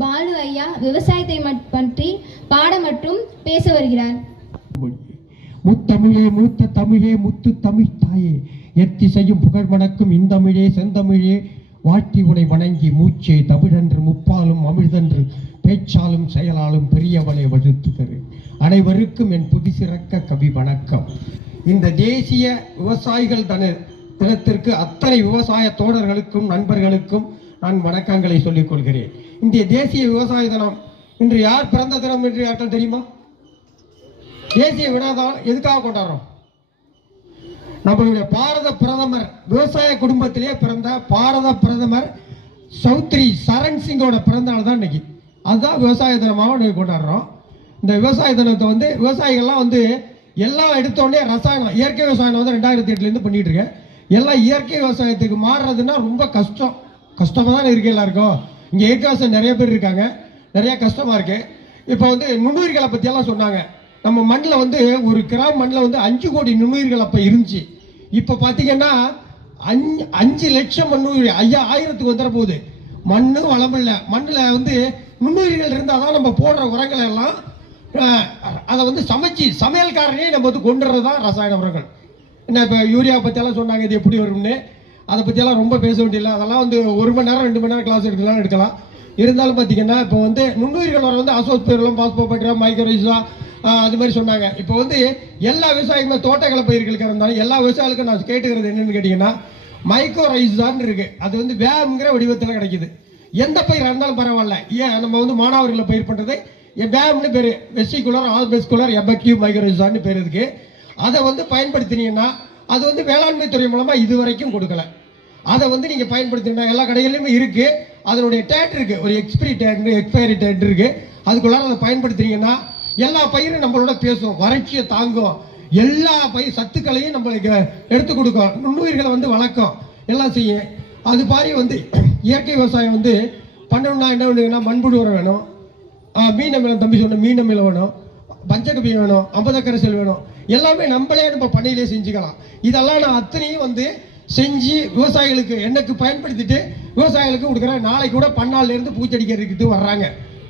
பாலு ஐயா விவசாயத்தை பற்றி பாட மற்றும் பேச வருகிறார். முத்தமிழே மூத்த தமிழே முத்து தமிழ் தாயே, எத்திசையும் புகழ் மணக்கும் இந்தமிழே செந்தமிழே, வாழ்த்தி உனை வணங்கி மூச்சே தமிழன்று முப்பாலும் அமிழ்தன்று பேச்சாலும் செயலாலும் பெரியவளை வழுத்துகிறேன். அனைவருக்கும் என் புதிசிறக்க கவி வணக்கம். இந்த தேசிய விவசாயிகள் தினத்திற்கு அத்தனை விவசாய தோழர்களுக்கும் நண்பர்களுக்கும் நான் வணக்கங்களை சொல்லிக் கொள்கிறேன். இந்த தேசிய விவசாய தினம் இன்று யார் பிறந்த தினம் என்று யாருக்கும் தெரியுமா? தேசிய வினாதான் எதுக்காக கொண்டாடுறோம்? நம்மளுடைய பாரத பிரதமர், விவசாய குடும்பத்திலே பிறந்த பாரத பிரதமர் சௌத்ரி சரண் சிங்கோட பிறந்த நாள் தான் இன்னைக்கு. அதுதான் விவசாய தினமாக இன்னைக்கு கொண்டாடுறோம். இந்த விவசாய தினத்தை விவசாயிகள்லாம் எல்லாம் எடுத்தோடனே ரசாயனம், இயற்கை விவசாயம் 2008 பண்ணிட்டு இருக்கேன். எல்லாம் இயற்கை விவசாயத்துக்கு மாறுறதுன்னா ரொம்ப கஷ்டமாக தான் இருக்கு எல்லாருக்கும். இங்கே இயற்கை விவசாயம் நிறைய பேர் இருக்காங்க, நிறைய கஷ்டமாக இருக்கு. இப்போ நுண்ணுயிர்களை பற்றியெல்லாம் சொன்னாங்க. நம்ம மண்ணில் ஒரு கிராம் மண்ணில் 5 கோடி நுண்ணுயிர்கள் அப்போ இருந்துச்சு. இப்போ பார்த்தீங்கன்னா 5 லட்சம் நுண்ணுயிர் 5000க்கு வந்துட போகுது. மண்ணும் வளமில்லை. மண்ணில் நுண்ணுயிர்கள் இருந்தால் தான் நம்ம போடுற உரங்களை எல்லாம் அதை சமைச்சு சமையல்காரனே நம்ம கொண்டுறது தான் ரசாயன உரங்கள். என்ன இப்போ யூரியா பற்றியெல்லாம் சொன்னாங்க, இது எப்படி வரும்னு. அதை பற்றியெல்லாம் ரொம்ப பேச வேண்டியதில்லை. அதெல்லாம் 1 மணி நேரம் 2 மணி நேரம் கிளாஸ் எடுக்கலாம். இருந்தாலும் பார்த்தீங்கன்னா இப்போ நுண்ணுயிர்கள் வர அசோஸ்பெரிலம், பாஸ்போபைட்ரம், மைக்ரோரைசா அது மாதிரி சொன்னாங்க. இப்போ எல்லா விவசாயிகளுமே தோட்டக்கலை பயிர்களுக்கு இருந்தாலும் எல்லா விவசாயிகளுக்கும் நான் கேட்டுக்கிறது என்னன்னு கேட்டிங்கன்னா, மைக்ரோரைசான்னு இருக்கு. அது வேம்ங்கிற வடிவத்தில் கிடைக்குது. எந்த பயிர் இருந்தாலும் பரவாயில்ல. ஏன் நம்ம மாணவர்களை பயிர் பண்ணுறது வேம்னு பேர், வெசிகுலர் ஆல்பெஸ்குலர் எபக்டிவ் மைக்ரோரைசான்னு பேர் இருக்கு. அதை பயன்படுத்தினீங்கன்னா அது வேளாண்மை துறை மூலமாக இது வரைக்கும் கொடுக்கல. அதை நீங்கள் பயன்படுத்தினா எல்லா கடைகளிலுமே இருக்கு. அதனுடைய டேட் இருக்கு, ஒரு எக்ஸ்பைரி டேட் இருக்கு. அதுக்குள்ளார அதை பயன்படுத்தினீங்கன்னா எல்லா பயிரும் நம்மளோட பேசும், வறட்சியை தாங்கும், எல்லா பயிர் சத்துக்களையும் நம்மளுக்கு எடுத்து கொடுக்கும், நுண்ணுயிர்களை வளர்க்கும், எல்லாம் செய்யும். அது மாதிரி இயற்கை விவசாயம் பண்ணணும்னா என்ன பண்ணுங்கன்னா, மண்புழு உரம் வேணும், மீன் அமிலம், தம்பி சொன்ன மீன் அமிலம் வேணும், பஞ்சகபி வேணும், அம்பதக்கரைசல் வேணும். எல்லாமே நம்மளே நம்ம பண்ணையிலே செஞ்சுக்கலாம். இதெல்லாம் நான் அத்தனையும் செஞ்சு விவசாயிகளுக்கு எனக்கு பயன்படுத்திட்டு விவசாயிகளுக்கு கொடுக்குறேன். நாளைக்கு கூட பண்ணாலேருந்து பூச்செடிக்கிறதுக்கு வர்றாங்க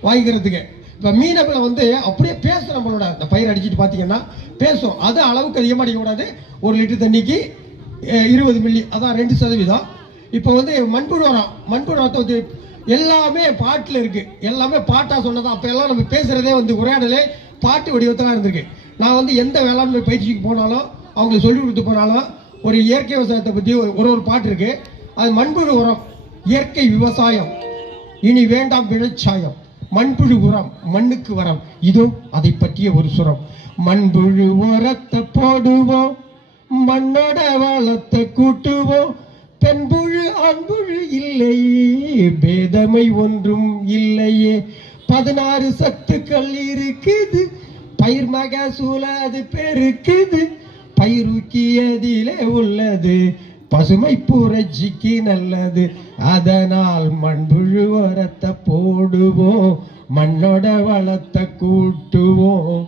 வாங்கிக்கிறதுக்கு. இப்போ மீனமில் அப்படியே பேசும், நம்மளோட அந்த பயிர் அடிச்சுட்டு பார்த்தீங்கன்னா பேசும். அது அளவுக்கு அதிகமாக அடிக்கக்கூடாது. 1 லிட்டர் தண்ணிக்கு 20 மில்லி, அதான் 2%. இப்போ மண்புழு உரத்தை எல்லாமே பாட்டில் இருக்குது. எல்லாமே பாட்டாக சொன்னதான். அப்போ எல்லாம் நம்ம பேசுகிறதே உரையாடலே பாட்டு வடிவத்தில் இருந்திருக்கு. நான் எந்த வேளாண்மை பயிற்சிக்கு போனாலும் அவங்களுக்கு சொல்லி கொடுத்து போனாலும் ஒரு இயற்கை விவசாயத்தை பற்றி ஒரு பாட்டு இருக்குது. அது மண்புழு உரம், இயற்கை விவசாயம் இனி வேண்டாம் விளைச்சாயம், மண்புழு உரம் மண்ணுக்கு வரம், இதோ அதை பற்றிய ஒரு சுரம். மண்புழு உரத்தை போடுவோம், மண்ணோட வளத்தை கூட்டுவோம், பெண்புழு ஆண்புழு இல்லையே, பேதமை ஒன்றும் இல்லையே, 16 சத்துக்கள் இருக்குது, பயிர் மகசூல அது பெருக்குது, பயிரூக்கியதிலே உள்ளது, பசுமை புரட்சிக்கு நல்லது, அதனால் மண்புழு உரத்தை போடுவோம், மண்ணோட வளத்தை கூட்டுவோம்.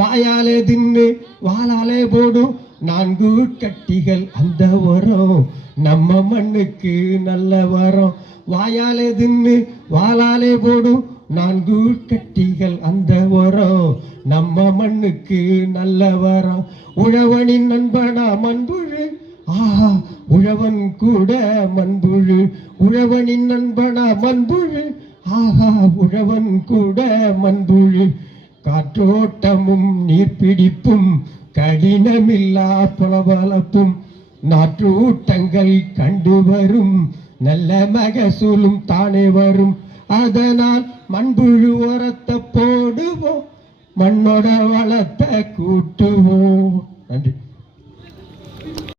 வாயாலே தின்னு வாளாலே போடும் 4 கட்டிகள் அந்த உரம், நம்ம மண்ணுக்கு நல்ல வரம். வாயாலே தின்னு வாளாலே போடும் 4 கட்டிகள் அந்த உரம், நம்ம மண்ணுக்கு நல்ல வரம். உழவனின் நண்பனா மண்புழு, ஆஹா உழவன் கூட மண்புழு, உழவனின் நண்பனா மண்புழு, ஆஹா உழவன் கூட மண்புழு. காற்றோட்டமும் நீர்பிடிப்பும் கடினமில்லா பளபளப்பும், நாற்றூட்டங்கள் கண்டு வரும், நல்ல மகசூலும் தானே வரும், அதனால் மண்புழு உரத்தை போடுவோம், மண்ணோட வளத்தை கூட்டுவோம். நன்றி.